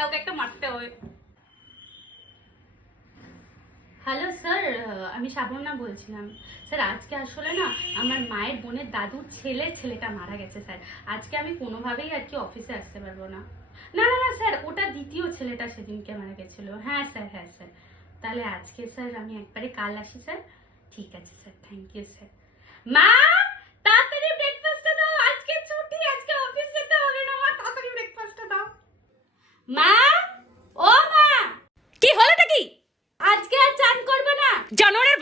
কাউকে একটা মারতে হবে। হ্যালো স্যার, আমি শাবনা বলছিলাম। স্যার আজকে আসলে না আমার মায়ের বোনের দাদুর ছেলেটা মারা গেছে স্যার। আজকে আমি কোনোভাবেই আর কি অফিসে আসতে পারবো না। না না না স্যার, ওটা দ্বিতীয় ছেলেটা সেদিনকে মারা গেছিল। হ্যাঁ স্যার, হ্যাঁ স্যার। তাহলে আজকে স্যার আমি একবারে কাল আসি স্যার। ঠিক আছে স্যার, থ্যাংক ইউ স্যার। মা তাড়াতাড়ি ব্রেকফাস্টটা দাও, আজকে ছুটি, আজকে অফিস যেতে হবে না। মা তাড়াতাড়ি ব্রেকফাস্টটা দাও। মা, ও মা, কি হলোটা কি? আজকে আর চান করবে না? জানোয়ারের